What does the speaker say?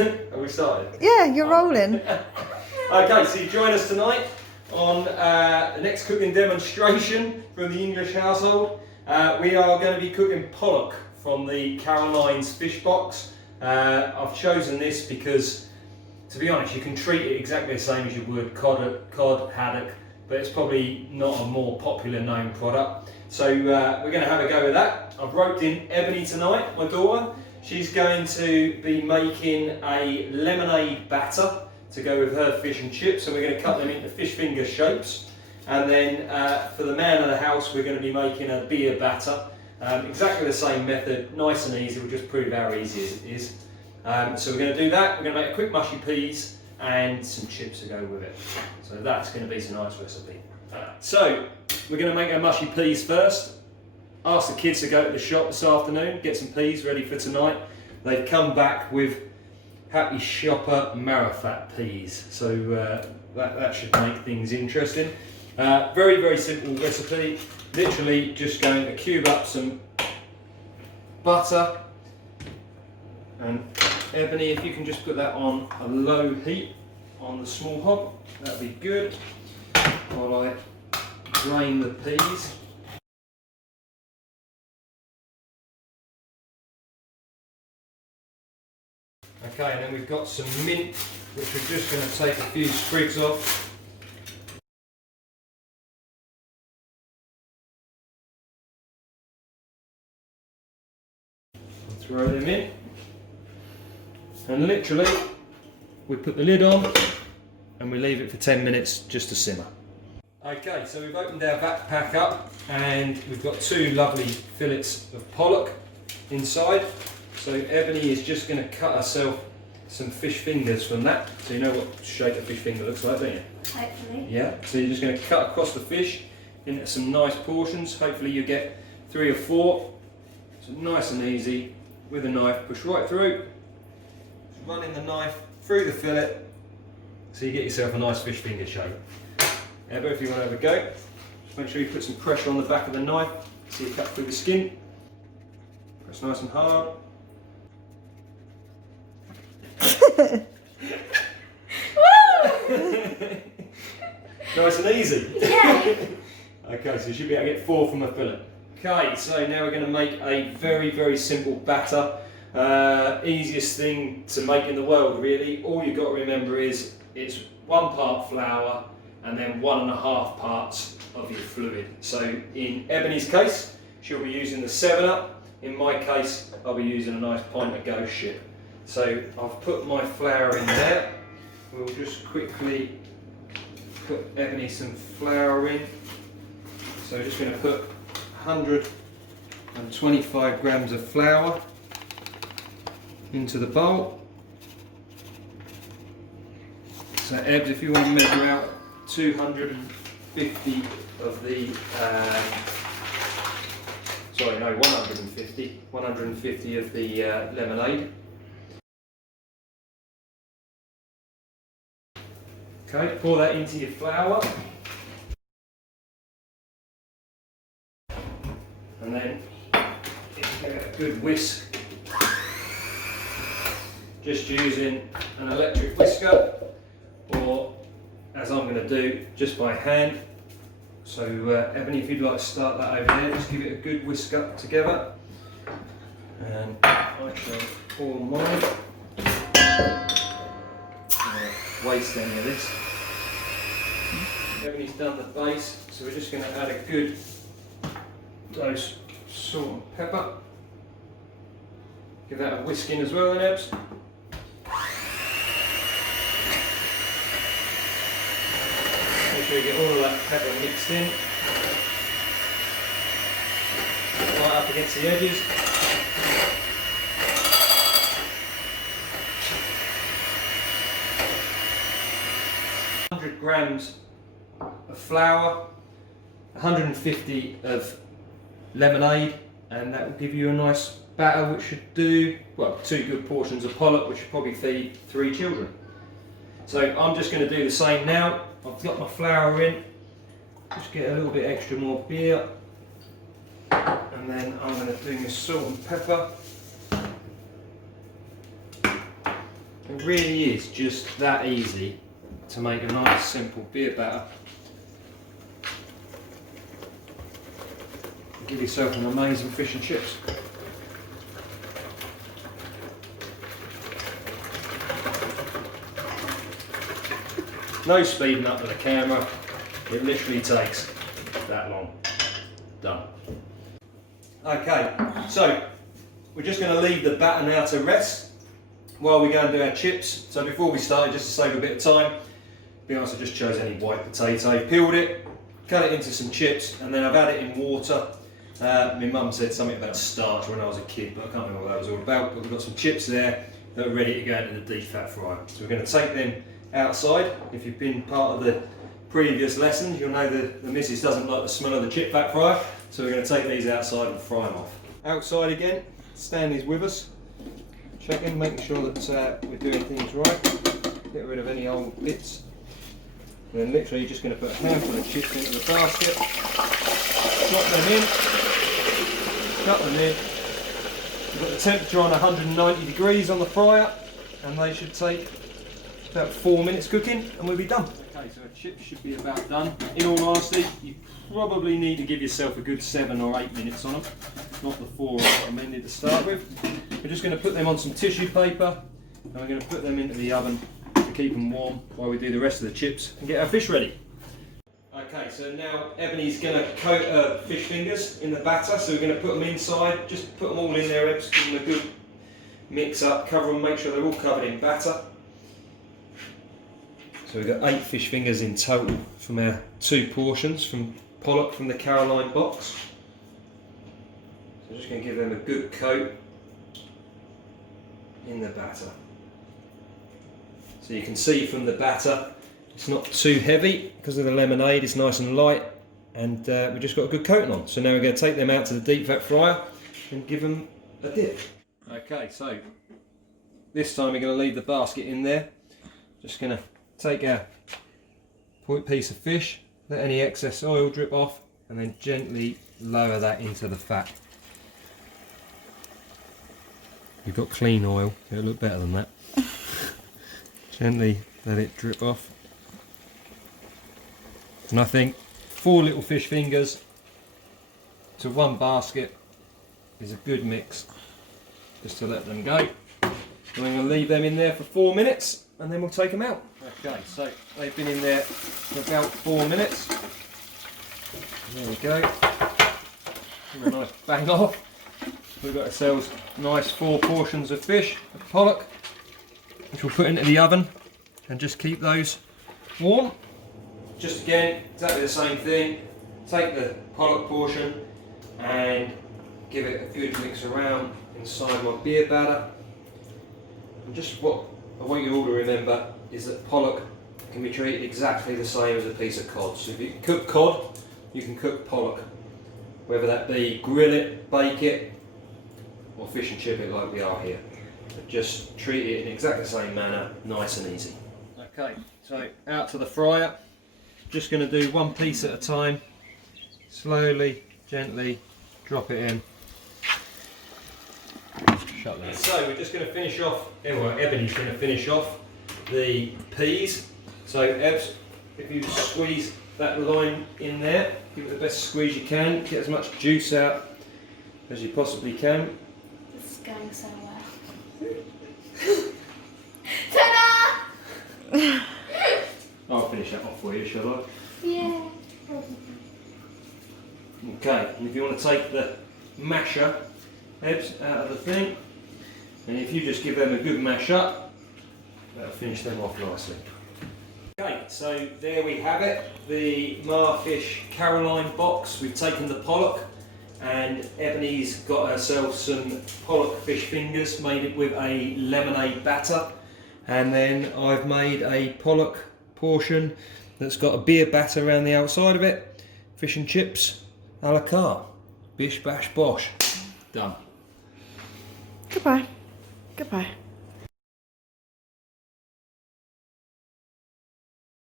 Are we started? Yeah, you're rolling. Okay, so you join us tonight on the next cooking demonstration from the English household. We are going to be cooking pollock from the Caroline's fish box. I've chosen this because, to be honest, you can treat it exactly the same as you would cod, haddock, but it's probably not a more popular known product. So we're going to have a go with that. I've roped in Ebony tonight, my daughter. She's going to be making a lemonade batter to go with her fish and chips. So we're going to cut them into fish finger shapes. And then for the man of the house, we're going to be making a beer batter. Exactly the same method, nice and easy. We'll just prove how easy it is. So we're going to do that. We're going to make a quick mushy peas and some chips to go with it. So that's going to be tonight's recipe. So we're going to make our mushy peas first. Ask the kids to go to the shop this afternoon, get some peas ready for tonight. They've come back with Happy Shopper Marrfish peas, so that should make things interesting. Very, very simple recipe. Literally just going to cube up some butter. And Ebony, if you can just put that on a low heat on the small hob, that'd be good. While I drain the peas. Okay, and then we've got some mint, which we're just going to take a few sprigs of. And throw them in. And literally, we put the lid on and we leave it for 10 minutes just to simmer. Okay, so we've opened our backpack up and we've got two lovely fillets of pollock inside. So Ebony is just going to cut herself some fish fingers from that. So you know what shape a fish finger looks like, don't you? Hopefully. Yeah, so you're just going to cut across the fish into some nice portions. Hopefully you get 3 or 4. So nice and easy with a knife, push right through. Just running the knife through the fillet so you get yourself a nice fish finger shape. Ever, if you want to have a go, just make sure you put some pressure on the back of the knife so you cut through the skin. Press nice and hard. Nice and easy. Yeah. Okay, so you should be able to get 4 from a fillet. Okay, so now we're going to make a very, very simple batter. Easiest thing to make in the world, really. All you've got to remember is it's 1 part flour and then 1.5 parts of your fluid. So in Ebony's case, she'll be using the 7-Up. In my case, I'll be using a nice pint of Ghost Ship. So I've put my flour in there. We'll just quickly put Ebony some flour in. So just going to put 125 grams of flour into the bowl. So Ebs, if you want to measure out 250 of the, 150 of the lemonade. Okay, pour that into your flour. And then give it a good whisk. Just using an electric whisker, or as I'm going to do, just by hand. So Ebony, if you'd like to start that over there, just give it a good whisk up together. And I shall pour mine. Waste any of this. Ebony's done the base, so we're just going to add a good dose of salt and pepper. Give that a whisk in as well, then, Ebs. Make sure you get all of that pepper mixed in. Right up against the edges. 100 grams of flour, 150 of lemonade, and that will give you a nice batter which should do, well, 2 good portions of pollock, which should probably feed 3 children. So I'm just going to do the same now. I've got my flour in, just get a little bit extra more beer, and then I'm going to do my salt and pepper. And It really is just that easy to make a nice simple beer batter. Give yourself an amazing fish and chips. No speeding up with the camera, it literally takes that long. Done. Okay, so we're just going to leave the batter now to rest while we go and do our chips. So before we start, just to save a bit of time, to be honest, I just chose any white potato, peeled it, cut it into some chips, and then I've had it in water. My mum said something about starch when I was a kid, but I can't remember what that was all about. But we've got some chips there that are ready to go into the deep fat fryer. So we're going to take them outside. If you've been part of the previous lessons, you'll know the missus doesn't like the smell of the chip fat fryer. So we're going to take these outside and fry them off. Outside again, Stanley's with us, checking, making sure that we're doing things right. Get rid of any old bits. And then literally just going to put a handful of chips into the basket, drop them in, cut them in. We've got the temperature on 190 degrees on the fryer, and they should take about 4 minutes cooking and we'll be done. Okay, so our chips should be about done. In all honesty, you probably need to give yourself a good 7 or 8 minutes on them, not the 4 I recommended to start with. We're just going to put them on some tissue paper and we're going to put them into the oven to keep them warm while we do the rest of the chips and get our fish ready. Okay, so now Ebony's going to coat her fish fingers in the batter, so we're going to put them inside, just put them all in there, Ebs, give them a good mix up, cover them, make sure they're all covered in batter. So we've got 8 fish fingers in total from our 2 portions from pollock from the Caroline box. So I'm just going to give them a good coat in the batter. So you can see from the batter it's not too heavy because of the lemonade, it's nice and light, and we've just got a good coating on. So now we're going to take them out to the deep fat fryer and give them a dip. Okay, so this time we're going to leave the basket in there. Just going to take our piece of fish, let any excess oil drip off, and then gently lower that into the fat. You've got clean oil, it'll look better than that. Gently let it drip off. And I think 4 little fish fingers to 1 basket is a good mix, just to let them go. And I'm going to leave them in there for 4 minutes and then we'll take them out. Okay, so they've been in there for about 4 minutes. There we go. Give them a nice bang off. We've got ourselves nice 4 portions of fish, of pollock, which we'll put into the oven and just keep those warm. Just again, exactly the same thing. Take the pollock portion and give it a good mix around inside my beer batter. And just what I want you all to remember is that pollock can be treated exactly the same as a piece of cod. So if you cook cod, you can cook pollock. Whether that be grill it, bake it, or fish and chip it like we are here. But just treat it in exactly the same manner, nice and easy. Okay, so out to the fryer. Just going to do 1 piece at a time. Slowly, gently, drop it in. Shut that. So we're just going to finish off, Ebony's going to finish off the peas. So Ebs, if you squeeze that line in there, give it the best squeeze you can, get as much juice out as you possibly can. This is going so well. Ta-da! I'll finish that off for you, shall I? Yeah. Okay, and if you want to take the masher, Ebs, out of the thing, and if you just give them a good mash up, that'll finish them off nicely. Okay, so there we have it, the Marrfish Caroline box. We've taken the pollock, and Ebony's got herself some pollock fish fingers, made it with a lemonade batter, and then I've made a pollock portion that's got a beer batter around the outside of it, fish and chips a la carte. Bish bash bosh. Done. Goodbye. Goodbye.